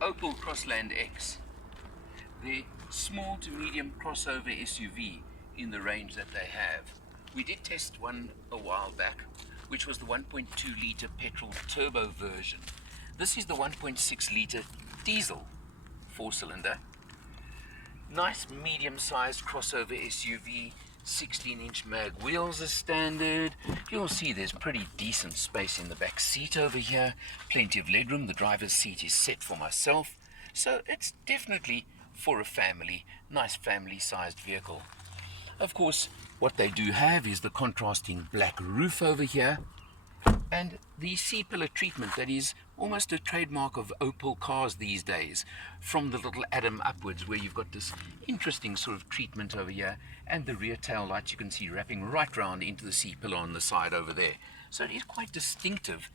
Opel Crossland X, the small to medium crossover SUV in the range that they have. We did test one a while back, which was the 1.2 litre petrol turbo version. This is the 1.6 litre diesel 4-cylinder. Nice medium-sized crossover SUV, 16-inch mag wheels as standard. You'll see there's pretty decent space in the back seat over here. Plenty of legroom. The driver's seat is set for myself. So it's definitely for a family. Nice family-sized vehicle. Of course, what they do have is the contrasting black roof over here. And the C-pillar treatment that is almost a trademark of Opel cars these days, from the little Adam upwards, where you've got this interesting sort of treatment over here, and the rear tail lights you can see wrapping right round into the C-pillar on the side over there. So it is quite distinctive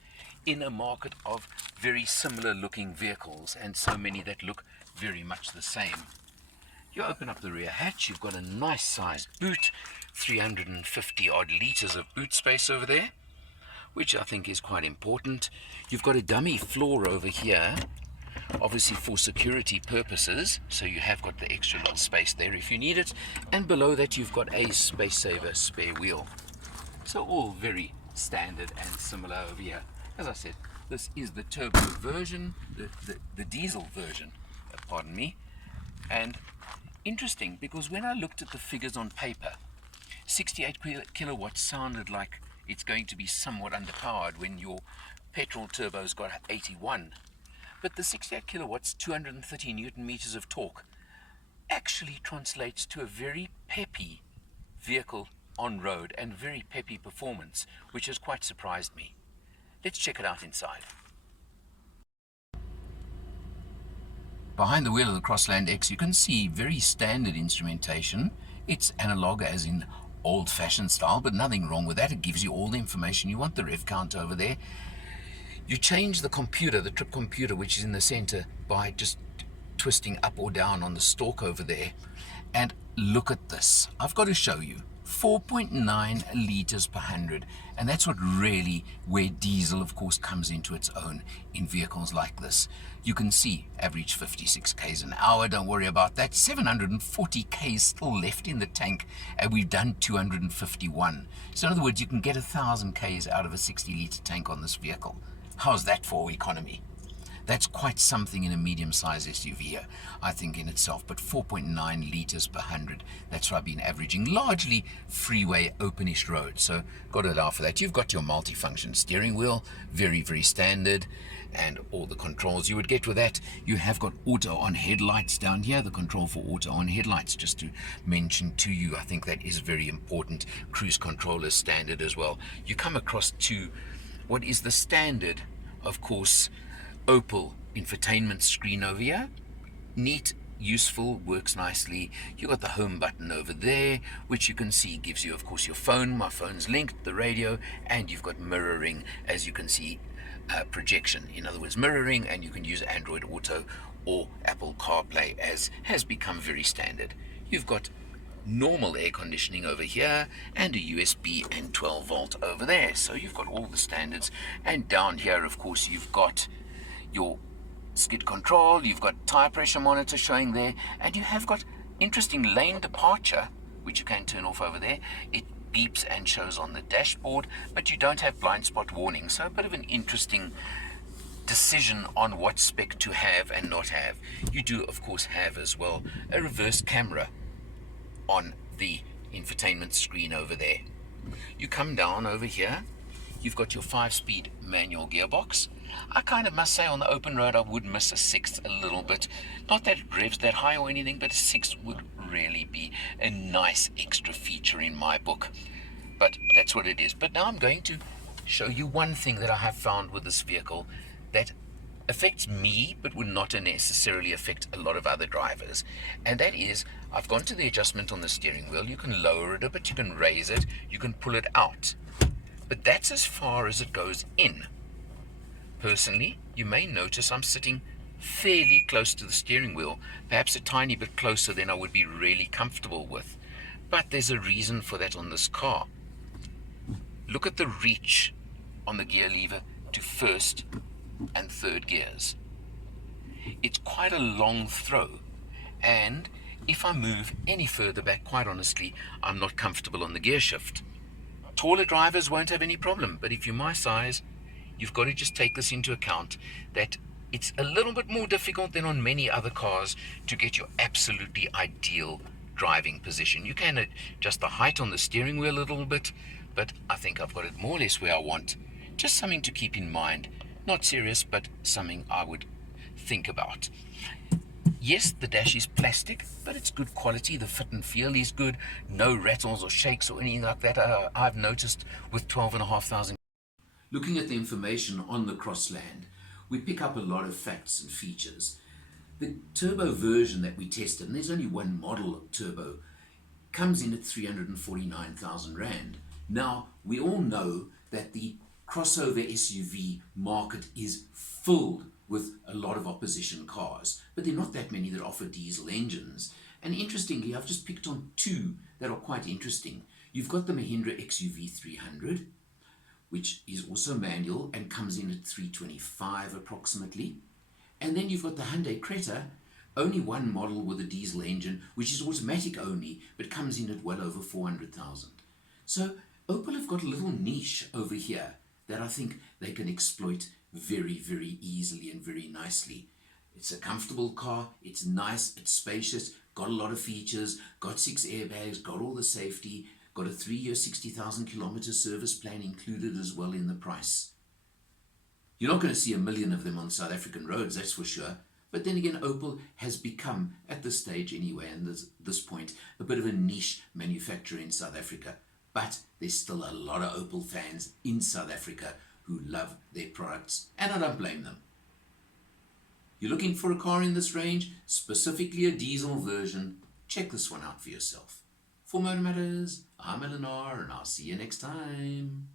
in a market of very similar looking vehicles, and so many that look very much the same. You open up the rear hatch, you've got a nice sized boot, 350 odd litres of boot space over there, which I think is quite important. You've got a dummy floor over here, obviously for security purposes, so you have got the extra little space there if you need it, and below that you've got a space saver spare wheel. So all very standard and similar over here. As I said, this is the turbo version, the diesel version, pardon me, and interesting because when I looked at the figures on paper, 68 kilowatts sounded like it's going to be somewhat underpowered when your petrol turbo's got 81. But the 68 kilowatts, 230 newton meters of torque, actually translates to a very peppy vehicle on road and very peppy performance, which has quite surprised me. Let's check it out inside. Behind the wheel of the Crossland X, you can see very standard instrumentation. It's analog as in old-fashioned style, but nothing wrong with that. It gives you all the information you want. The rev count over there. You change the computer, the trip computer, which is in the center, by just twisting up or down on the stalk over there. And look at this. I've got to show you. 4.9 litres per 100, and that's what really where diesel of course comes into its own in vehicles like this. You can see average 56 k's an hour, don't worry about that. 740 k's still left in the tank, and we've done 251. So in other words, you can get 1,000 k's out of a 60 litre tank on this vehicle. How's that for economy? That's quite something in a medium-sized SUV, I think, in itself. But 4.9 litres per 100, that's what I've been averaging. Largely freeway, openish roads, so got to allow for that. You've got your multi-function steering wheel, very, very standard, and all the controls you would get with that. You have got auto-on headlights down here, the control for auto-on headlights, just to mention to you. I think that is very important. Cruise control is standard as well. You come across to what is the standard, of course, Opel infotainment screen over here. Neat, useful, works nicely. You got the home button over there, which you can see gives you, of course, your phone. My phone's linked, the radio, and you've got mirroring, as you can see, projection. In other words, mirroring, and you can use Android Auto or Apple CarPlay, as has become very standard. You've got normal air conditioning over here and a USB and 12 volt over there. So you've got all the standards. And down here, of course, you've got your skid control, you've got tire pressure monitor showing there, and you have got interesting lane departure, which you can turn off over there. It beeps and shows on the dashboard, but you don't have blind spot warning, so a bit of an interesting decision on what spec to have and not have. You do, of course, have as well a reverse camera on the infotainment screen over there. You come down over here, you've got your 5-speed manual gearbox. I kind of must say on the open road I would miss a 6th a little bit. Not that it revs that high or anything, but a 6 would really be a nice extra feature in my book. But that's what it is. But now I'm going to show you one thing that I have found with this vehicle that affects me but would not necessarily affect a lot of other drivers. And that is, I've gone to the adjustment on the steering wheel. You can lower it a bit, you can raise it, you can pull it out. But that's as far as it goes in. Personally, you may notice I'm sitting fairly close to the steering wheel, perhaps a tiny bit closer than I would be really comfortable with. But there's a reason for that on this car. Look at the reach on the gear lever to first and third gears. it's quite a long throw. And if I move any further back, quite honestly, I'm not comfortable on the gear shift. Taller drivers won't have any problem, but if you're my size, you've got to just take this into account that it's a little bit more difficult than on many other cars to get your absolutely ideal driving position. You can adjust the height on the steering wheel a little bit, but I think I've got it more or less where I want. Just something to keep in mind. Not serious, but something I would think about. Yes, the dash is plastic, but it's good quality. The fit and feel is good. No rattles or shakes or anything like that. I've noticed with 12,500. Looking at the information on the Crossland, we pick up a lot of facts and features. The turbo version that we tested, and there's only one model of turbo, comes in at 349,000 Rand. Now, we all know that the crossover SUV market is filled with a lot of opposition cars, but there are not that many that offer diesel engines. And interestingly, I've just picked on two that are quite interesting. You've got the Mahindra XUV 300, which is also manual and comes in at 325 approximately. And then you've got the Hyundai Creta, only one model with a diesel engine, which is automatic only, but comes in at well over 400,000. So Opel have got a little niche over here that I think they can exploit very, very easily and very nicely. It's a comfortable car, it's nice, it's spacious, got a lot of features, got 6 airbags, got all the safety, got a 3-year 60,000 kilometer service plan included as well in the price. You're not going to see a million of them on South African roads, that's for sure. But then again, Opel has become, at this stage anyway, and this point, a bit of a niche manufacturer in South Africa. But there's still a lot of Opel fans in South Africa who love their products, and I don't blame them. You're looking for a car in this range, specifically a diesel version, check this one out for yourself. For Motor Matters, I'm Eleanor, and I'll see you next time.